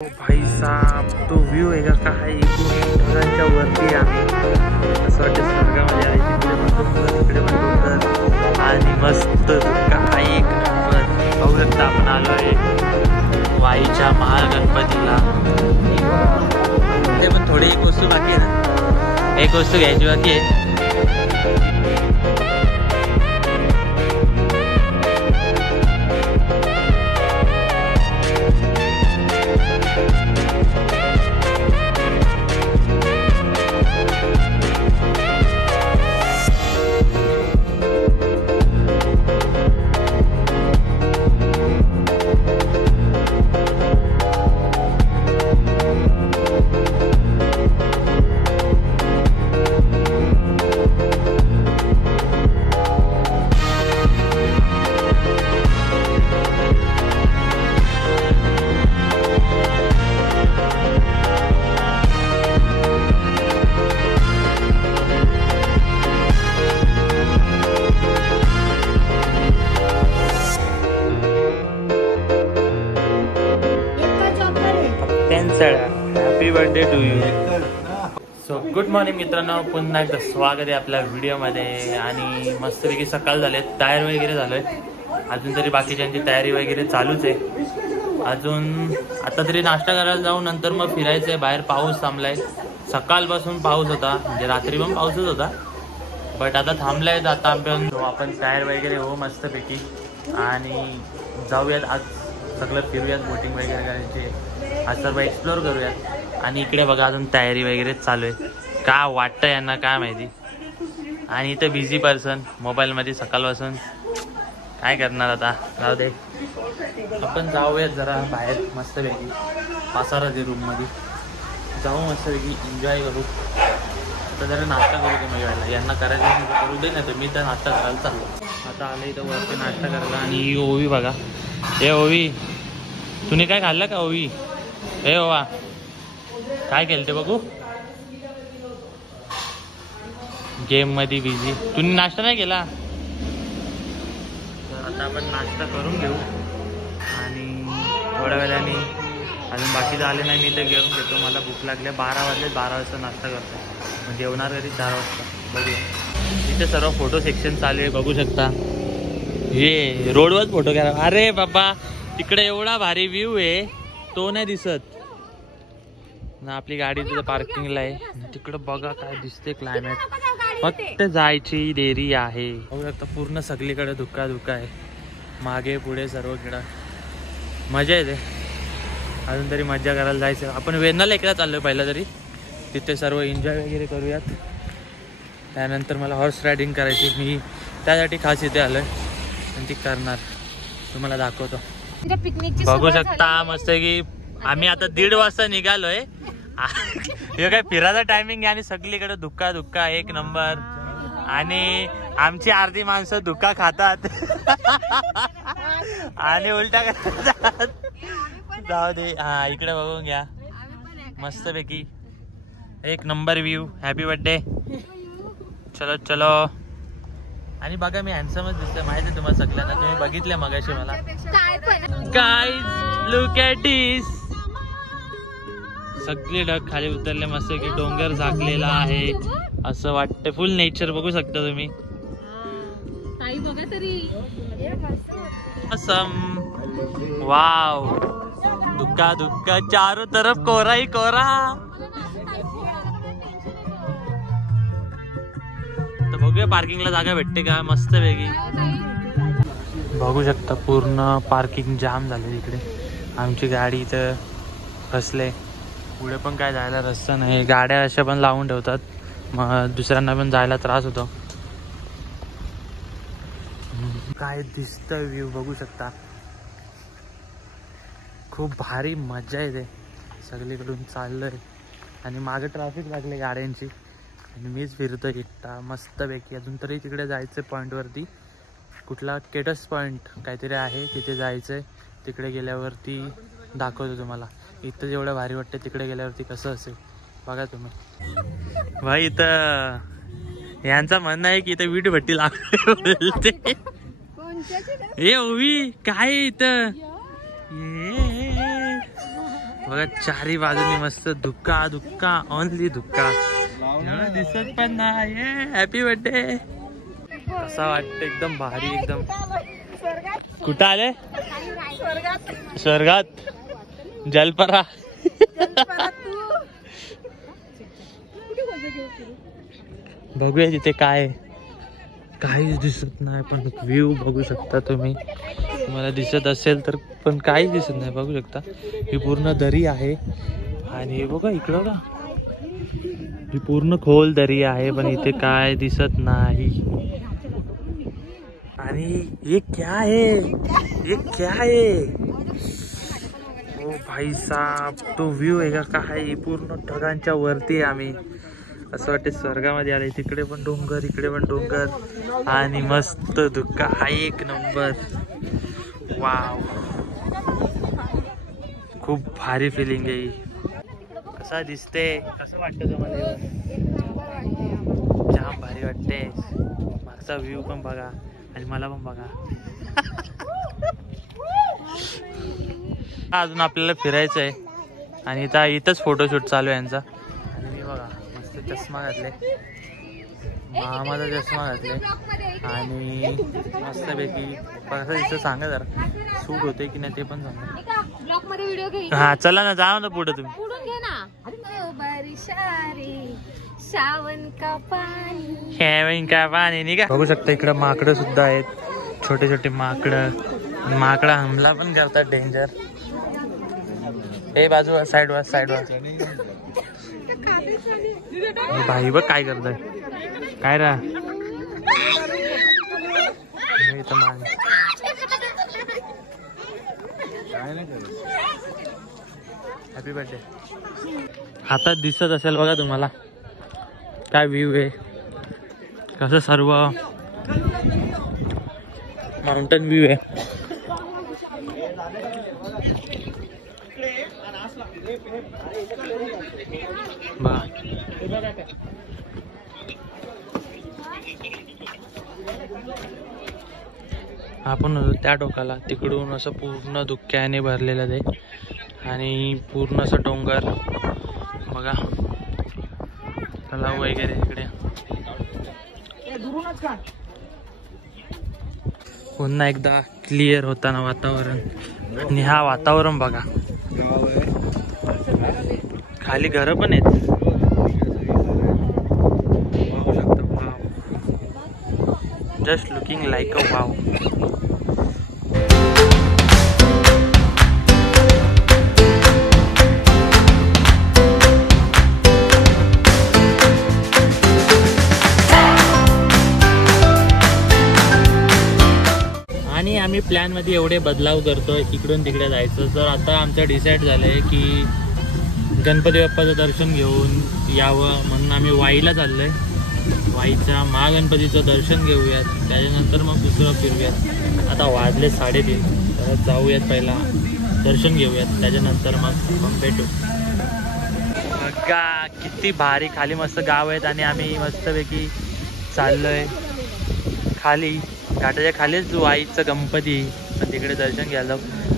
भाई साहब तो व्ह्यू आहे का काय ढगांच्या वरती आम्ही असं वाटतं स्वर्गामध्ये आहे. तिकडे पण डोंगर तिकडे पण डोंगर आणि मस्त काय एक नंबर. बघू शकता आपण आलो आहे वाईच्या महागणपतीला. ते पण थोडी एक वस्तू बाकी आहे ना, एक वस्तू घ्यायची बाकी आहे. Happy birthday to you. So good morning मित्रांनो, पुन्हा एकदा स्वागत आहे आपल्या व्हिडिओमध्ये. आणि मस्तपैकी सकाळ झाले, तयार वगैरे झालोय. अजून तरी बाकीच्यांची तयारी वगैरे चालूच आहे. अजून आता तरी नाश्ता करायला जाऊ, नंतर मग फिरायचंय. बाहेर पाऊस थांबलाय, सकाळपासून पाऊस होता, म्हणजे रात्री पण पाऊसच होता, बट आता थांबलाय. आता आपण तयार वगैरे हो मस्तपैकी आणि जाऊयात. आज सगळं फिरूयात, बोटिंग वगैरे करायची, आज सर्व एक्सप्लोर करूयात. आणि इकडे बघा अजून तयारी वगैरे चालू आहे. का वाटतं यांना काय माहिती. आणि इथं बिझी पर्सन मोबाईलमध्ये सकाळपासून. काय करणार आता, जाऊ दे. आपण जाऊयात जरा बाहेर मस्तपैकी, पासारा दे रूममध्ये जाऊ, मस्तपैकी एन्जॉय करू. आता जरा नाश्ता करू दे मग, यांना करायचं करू दे ना, तर मी तर नाश्ता करायला चाललो. आता आलं इथं वरती नाश्ता करायला. आणि ही ओवी बघा, हे ओवी तुम्ही काय खाल्लं का ओवी? हे ओवा काय केलं ते बघू. गेम मध्ये बिझी. तुम्ही नाश्ता नाही केला? तर आता आपण नाश्ता करून घेऊ आणि थोड्या वेळाने अजून बाकीचं आले नाही, मी तर घेऊन घेतो. मला भूक लागली. 12 वाजले, 12 वाजता नाश्ता करतो, जेवणार तरी 4 वाजता. बघूया. इथे सर्व फोटो सेक्शन चालू आहे, बघू शकता. हे रोडवर फोटो घ्या. अरे बाबा तिकडे एवढा भारी व्ह्यू आहे, तो नाही दिसत ना. आपली गाडी तिथं पार्किंगला आहे. तिकडं बघा काय दिसते क्लायमेट. फक्त जायची देरी आहे. बघू शकता पूर्ण सगळीकडे धुका धुका आहे, मागे पुढे सर्व किडा. मजा येते. अजून तरी मजा करायला जायचं. आपण वेण्णाला एकदा चाललो पहिला तरी, तिथे सर्व एन्जॉय वगैरे करूयात. त्यानंतर मला हॉर्स रायडिंग करायची, मी त्यासाठी खास इथे आलोय आणि ती करणार, तुम्हाला दाखवतो. बघू शकता मस्त की आम्ही आता 1:30 वाजता निघालोय. हे काय फिरायचा टायमिंग आहे आणि सगळीकडे धुक्का धुक्का एक नंबर. आणि आमची अर्धी माणसं धुक्का खातात आणि उलटा करतात. जाऊ दे. हा इकडे बघून घ्या मस्तपैकी एक नंबर व्ह्यू. Happy birthday. चलो चलो. आणि बघा मी हँडसमच दिसतोय, माहिती तुम्हाला सगळ्यांना. तुम्ही बघितले मगाशी मला. गाईज लुक ॲट दिस. सगळे ढग खाली उतरले, मस्त की डोंगर झाकलेला आहे असं वाटतं. फुल नेचर बघू शकता तुम्ही. असम वाव. धुक्का धुक्का चारों तरफ, कोरा ही कोरा. तर बघूया पार्किंगला जागा भेटते का मस्त वेगळी. बघू शकता पूर्ण पार्किंग जाम झाले इकडे. आमची गाडी इथं फसले. पुढे पण काय जायला रस्ता नाही. गाड्या अशा पण लावून ठेवतात, मग दुसऱ्यांना पण जायला त्रास होतो. काय दिसतंय व्ह्यू बघू शकता. खूप भारी मजा येते. सगळीकडून चाललोय आणि मागे ट्रॅफिक लागले गाड्यांची आणि मीच फिरतोय एकटा मस्तपैकी. अजून तरी तिकडे जायचं पॉईंटवरती, कुठला केटस पॉईंट काहीतरी आहे, तिथे जायचंय. तिकडे गेल्यावरती दाखवतो तुम्हाला. इथं जेवढं भारी वाटतं तिकडे गेल्यावरती कसं असेल बघा तुम्ही. भाई इथं यांचं म्हणणं आहे की इथं वीट भट्टी लागते. हे ओवी काय इथं बघा चारी बाजूनी मस्त धुक्का धुक्का ओनली धुक्का दिसत पण नाही. Happy birthday. असा वाटतं एकदम भारी एकदम. कुठं आले? स्वर्गात. जलपरा. बघूया तिथे काय. काहीच दिसत नाही पण व्ह्यू बघू शकता तुम्ही. तुम्हाला दिसत असेल तर पण काहीच दिसत नाही. बघू शकता ही पूर्ण दरी आहे. आणि बघा इकडं का ही पूर्ण खोल दरी आहे पण इथे काय दिसत नाही. आणि ये क्या है? ये क्या है? ओ भाई साहब तो व्ह्यू आहे का काय? पूर्ण ढगांच्या वरती आहे आम्ही. असं वाटतं स्वर्गामध्ये आले. तिकडे पण डोंगर इकडे पण डोंगर आणि मस्त धुक्का. हा एक नंबर. वाव खूप भारी फिलिंग आहे. कसा दिसते? कसं वाटतं तुम्हाला? जाम भारी वाटते. मागचा व्ह्यू पण बघा आणि मला पण बघा. अजून आपल्याला फिरायचं आहे आणि इथंच फोटोशूट चालू आहे यांचा. आणि मी बघा मस्त चष्मा घातले. मामाचा चष्मा घातले आणि मस्तपैकी कसं दिसतं सांगा जरा. शूट होते की नाही ते पण सांगा. हा चला ना जा ना पुढे तुम्ही. सावन का पाणी निघा. बघू शकता इकडं माकडं सुद्धा आहेत. छोटे छोटे माकडं. माकडा हमला पण करतात डेंजर. हे बाजू साईड वर साईड वर. भाई बघ काय करताय काय रा. Happy birthday. हातात दिसत असेल बघा तुम्हाला काय व्ह्यू आहे. कसं सर्व माउंटेन व्ह्यू आहे. बघा आपण त्या टोकाला तिकडून असं पूर्ण धुक्याने भरलेलं आहे आणि पूर्ण असं डोंगर बघा तलाव वगैरे इकडे. पुन्हा एकदा क्लिअर होताना वातावरण. आणि हा वातावरण बघा खाली घर पण आहेत. बघू शकता. Wow just looking like a wow. आणि आम्ही प्लॅन मध्ये एवढे बदलाव करतोय इकडून तिकडे जायचं. तर आता आमचं डिसाईड झालंय की गणपती बाप्पाचं दर्शन घेऊन यावं म्हणून आम्ही वाईला चाललोय. वाईच्या महागणपतीचं दर्शन घेऊयात त्याच्यानंतर मग दुसरं फिरूयात. आता वाजले 3:30. तर जाऊयात पहिला दर्शन घेऊयात त्याच्यानंतर मग भेटू. बघा किती भारी खाली मस्त गाव आहेत आणि आम्ही मस्तपैकी चाललोय खाली. घाटाच्या खालीच वाईचं गणपती पण तिकडे दर्शन घ्यायला.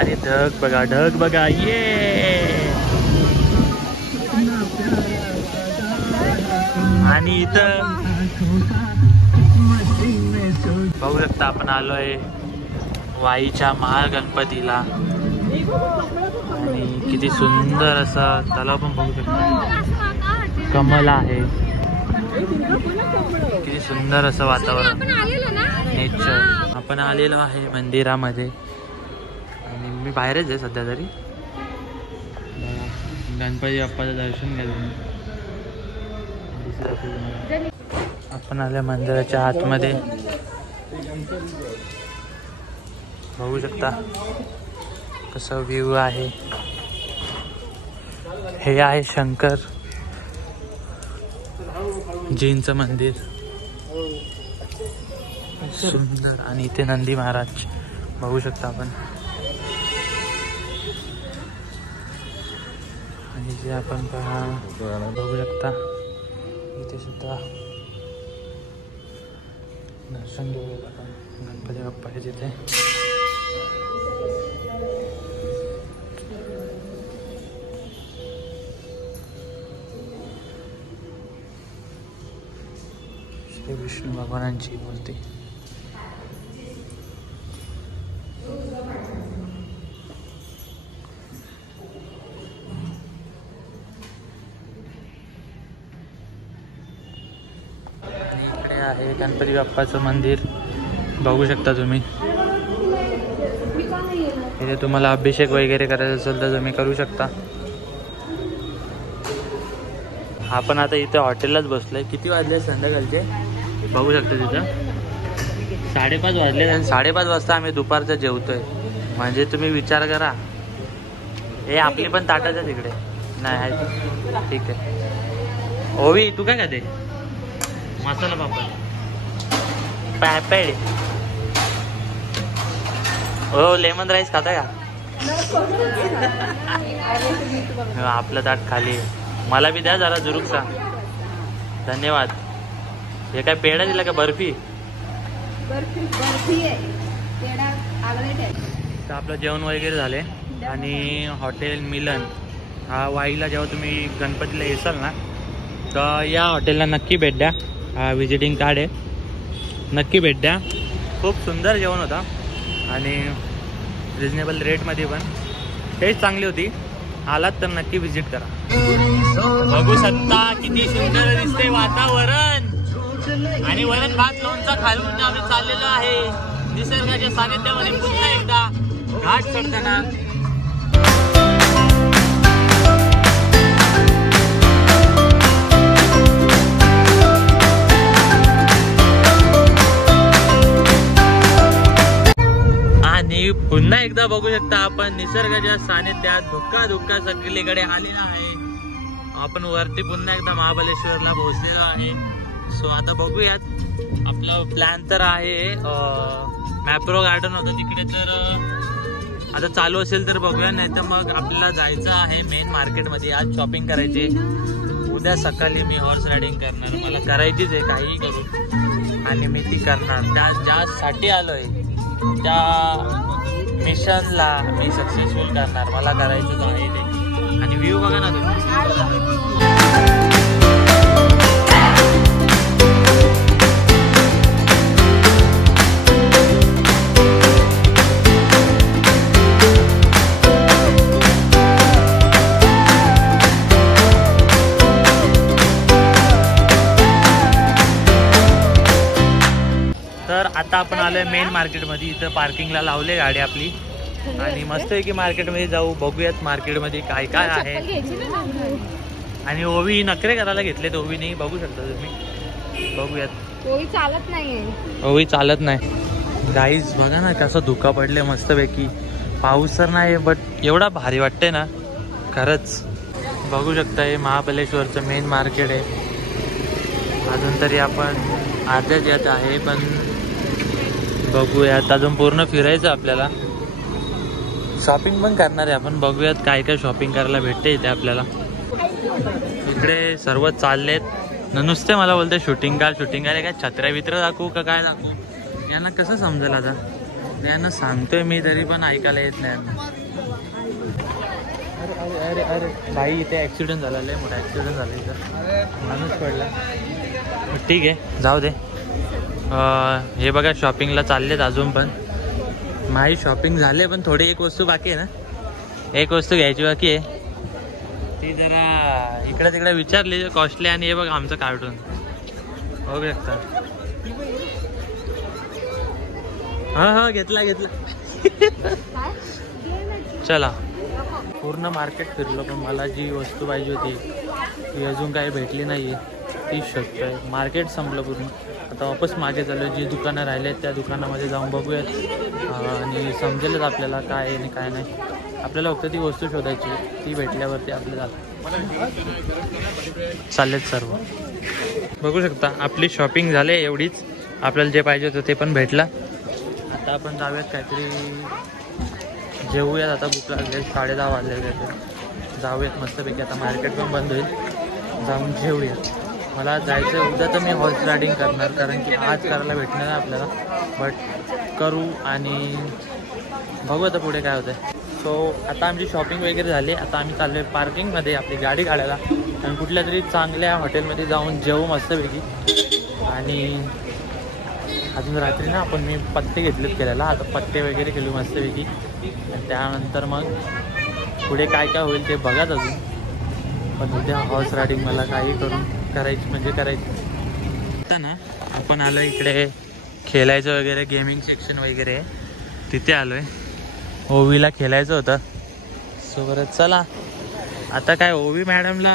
आणि ढग बघा ढग बघा. ये आणि इथं बघू शकता आपण आलोय वाईच्या महागणपतीला. आणि किती सुंदर असं तलाव पण बघू शकता. कमल आहे. किती सुंदर असं वातावरण नेचर. आपण आलेलो आहे मंदिरामध्ये आणि मी बाहेरच आहे सध्या तरी. गणपती बाप्पाचं दर्शन घेऊन आपण आल्या मंदिराच्या आतमध्ये. बघू शकता कसं व्ह्यू आहे. हे आहे शंकर जींचं मंदिर. सुंदर. आणि इथे नंदी महाराज बघू शकता आपण. आणि जे आपण बघू शकता इथे सुद्धा दर्शन घेऊया आपण गणपती बाप्पाचे तिथे. हे विष्णू भगवानांची मूर्ती. इकडे आहे गणपती बाप्पाचं मंदिर, बघू शकता तुम्ही. इथे तुम्हाला अभिषेक वगैरे करायचा असेल तर तुम्ही करू शकता. आपण आता इथे हॉटेललाच बसलोय. किती वाजले संध्याकाळचे बघू शकता. तिथं 5:30 वाजले आणि 5:30 वाजता आम्ही दुपारचं जेवतोय. म्हणजे तुम्ही विचार करा. हे आपली पण ताटाच आहे तिकडे नाही आहे. ठीक आहे. ओवी तू काय खाते? मसाला पापड, पॅपेड, हो लेमन राईस खाता का? आपलं ताट खाली. मला बी द्या जरा जुरुकसा. धन्यवाद. हे काय पेढा दिला का? बर्फी. तर आपलं जेवण वगैरे झाले आणि हॉटेल मिलन हा वाईला जेव्हा तुम्ही गणपतीला येसाल ना तर या हॉटेलला नक्की भेट द्या. हा विजिटिंग कार्ड आहे, नक्की भेट द्या. खूप सुंदर जेवण होता आणि रिजनेबल रेटमध्ये पण. टेस्ट चांगली होती. आलात तर नक्की विजिट करा. बघू शकता किती सुंदर दिसते वातावरण. आणि वरण भात लोणचा खालून आम्ही चाललेलो आहे निसर्गाच्या सानिध्यामध्ये पुन्हा एकदा घाट चढताना. आणि पुन्हा एकदा बघू शकता आपण निसर्गाच्या सानिध्यात धुक्का सगळीकडे आलेला आहे. आपण वरती पुन्हा एकदा महाबळेश्वरला पोहोचलेलो आहे. सो आता बघूयात. आपला प्लॅन तर आहे मॅप्रो गार्डन होतं तिकडे, तर आता चालू असेल तर बघूया. नाही तर मग आपल्याला जायचं आहे मेन मार्केटमध्ये. आज शॉपिंग करायची. उद्या सकाळी मी हॉर्स रायडिंग करणार. मला करायचीच आहे काहीही करून आणि मी ती करणार. ज्यासाठी आलोय त्या मिशनला मी सक्सेसफुल करणार. मला करायचंच आहे ते. आणि व्ह्यू बघा ना तुम्ही. तर आता आपण आलोय मेन मार्केटमध्ये. इथं पार्किंगला लावले गाडी आपली आणि मस्त आहे की मार्केटमध्ये जाऊ. बघूयात मार्केटमध्ये काय काय आहे. आणि ओवी नखरे करायला घेतले. तर ओवी नाही, बघू शकता तुम्ही. बघूयात. ओवी चालत नाही. ओवी चालत नाही. गाईज बघा ना कसं धुका पडले मस्तपैकी. पाऊस तर नाही बट एवढा भारी वाटतंय ना खरंच. बघू शकता हे महाबळेश्वरचं मेन मार्केट आहे. अजून तरी आपण अर्ध्याच येत आहे पण बघूयात. अजून पूर्ण फिरायचं आपल्याला. शॉपिंग पण करणार आहे आपण. बघूयात काय काय शॉपिंग करायला भेटते इथे आपल्याला. इकडे सर्व चाललेत नुसते मला बोलते शूटिंग काढ. काय छत्र्या बित्र दाखवू का काय दाखवू? यांना कसं समजेल आता? यांना सांगतोय मी तरी पण ऐकायला येत नाही यांना. अरे अरे अरे भाई इथे ॲक्सिडेंट झाला. लय मोठा ॲक्सिडेंट झाला. इथं माणूस पडला. ठीक आहे जाऊ दे. हे बघा शॉपिंगला चाललेत अजून पण. माझी शॉपिंग झाले पण थोडी एक वस्तू बाकी आहे ना. एक वस्तू घ्यायची बाकी आहे. ती जरा इकडे तिकडे विचारली कॉस्टली. आणि हे बघा आमचं कार्टून बघू शकता. हा घेतला. चला पूर्ण मार्केट फिरलो पण मला जी वस्तू पाहिजे होती ती अजून काही भेटली नाही आहे. ती शोधतोय. मार्केट संपलं पूर्ण. आता वापस मागे चालू. जी दुकानं राहिले आहेत त्या दुकानामध्ये जाऊन बघूयात आणि समजेलच आपल्याला काय आहे आणि काय नाही. आपल्याला फक्त ती वस्तू शोधायची. ती भेटल्यावरती आपल्याला चाललेत सर्व. बघू शकता आपली शॉपिंग झाली एवढीच. आपल्याला जे पाहिजे होतं ते पण भेटलं. आता आपण जाऊयात काहीतरी जेवूयात. आता भूक लागले. 10:30 वाजले काहीतरी. जाऊयात मस्तपैकी. आता मार्केट पण बंद होईल. जाऊन जेवूयात. मला जायचं उद्या तर मी हॉर्स रायडिंग करणार कारण की आज करायला भेटणार नाही आपल्याला. बट करू आणि बघू आता पुढे काय होतं. सो आता आमची शॉपिंग वगैरे झाली. आता आम्ही चाललो आहे पार्किंगमध्ये आपली गाडी काढायला आणि कुठल्या तरी चांगल्या हॉटेलमध्ये जाऊन जेवू मस्तपैकी. आणि अजून रात्री ना आपण मी पत्ते घेतलेत केलेला. आता पत्ते वगैरे केले मस्तपैकी. आणि त्यानंतर मग पुढे काय काय होईल ते बघाच अजून. पण उद्या हॉर्स रायडिंग मला काही करून करायची म्हणजे करायची. आता ना आपण आलो इकडे खेळायचं वगैरे गेमिंग सेक्शन वगैरे तिथे आलो आहे. ओवीला खेळायचं होतं. सो बरं चला. आता काय ओवी मॅडमला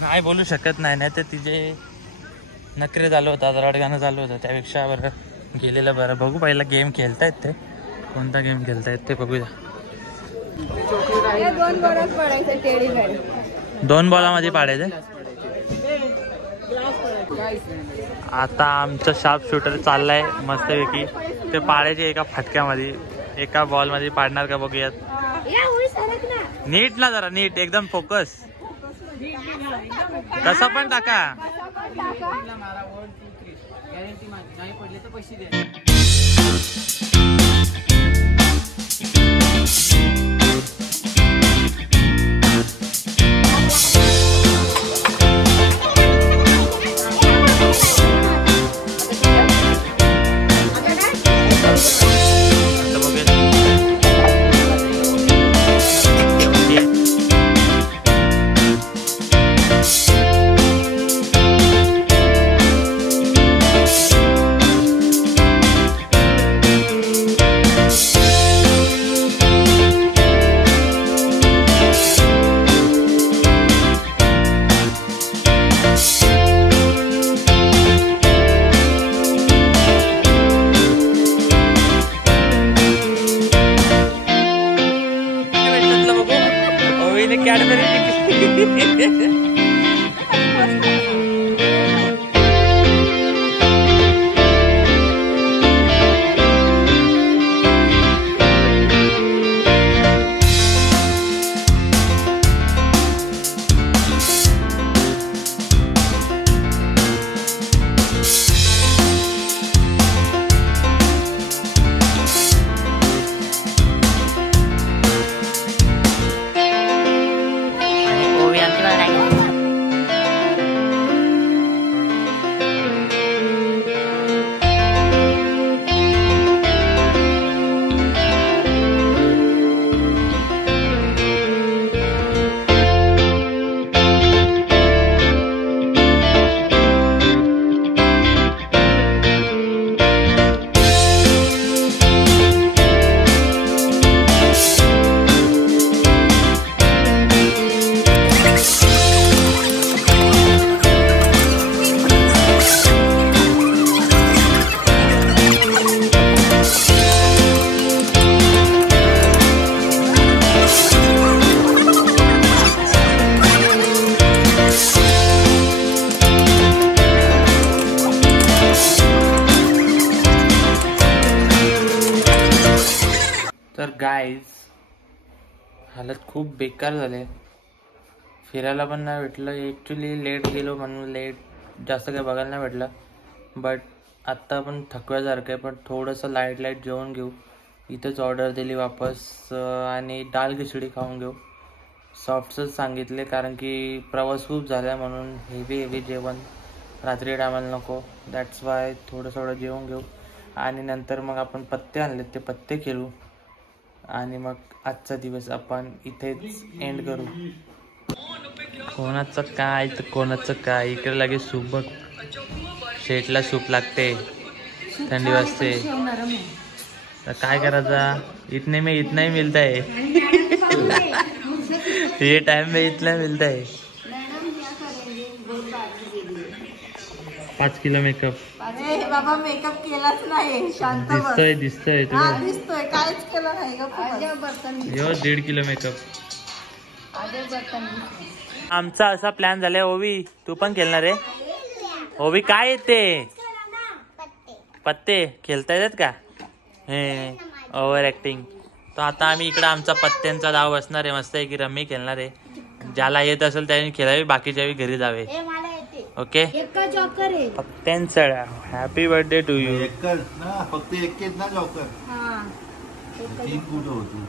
काय बोलू शकत नाही ना, ते तिचे नखरे चालू होतात, रडगाणं चालू होतं. त्यापेक्षा बरं गेलेलं बरं. बघू पहिला गेम खेळतायत ते, कोणता गेम खेळतायत ते बघूया. 2 बॉलामध्ये पाडायचं. आता आमचं शार्प शूटर चाललाय मस्तपैकी. ते पाडायचे एका फटक्यामध्ये, एका बॉलमध्ये पाडणार का बघूयात. नीट ना जरा नीट एकदम फोकस. कसा पण टाका. तर गाईज हालत खूप बेकार झाले. फिरायला पण नाही भेटलं. ॲक्च्युली लेट गेलो म्हणून लेट जास्त काही बघायला नाही भेटलं. बट आत्ता पण थकव्यासारखं आहे. पण थोडंसं लाईट जेवण घेऊ. इथंच ऑर्डर दिली वापस आणि डाळ खिचडी खाऊन घेऊ. सॉफ्टच सांगितले कारण की प्रवास खूप झाला म्हणून हेवी जेवण रात्री टायमाला नको. दॅट्स वाय थोडं जेवण घेऊ आणि नंतर मग आपण पत्ते आणले ते पत्ते खेळू आणि मग आजचा दिवस आपण इथेच एंड करू. कोणाचं काय तर कोणाचं काय. इकडे लगेच सूप बघ. शेटला सूप लागते, थंडी वाजते तर काय करायचा. इतने में इतना ही मिलता है. ये टाइम में इतना मिलता है. 5 किलो मेकअप. अरे बाबा मेकअप केलाच नाही. शांत दिसतोय दिसतोय काहीच केलं नाही. यो 1.5 किलो मेकअप. आमचा असा प्लॅन झालाय. ओवी तू पण खेळणार आहे. ओवी काय येते पत्ते खेळता येतात का. हे ओव्हर ऍक्टिंग. तर आता आम्ही इकडे आमचा पत्त्यांचा डाव बसणार आहे. मस्त आहे की रम्मी खेळणार आहे. ज्याला येत असेल त्याने खेळावे, बाकीच्या घरी जावे. ओके पत्त्यांचा हॅपी बर्थडे टू यू. फक्त एक ना जॉकर 3 कुठं होती.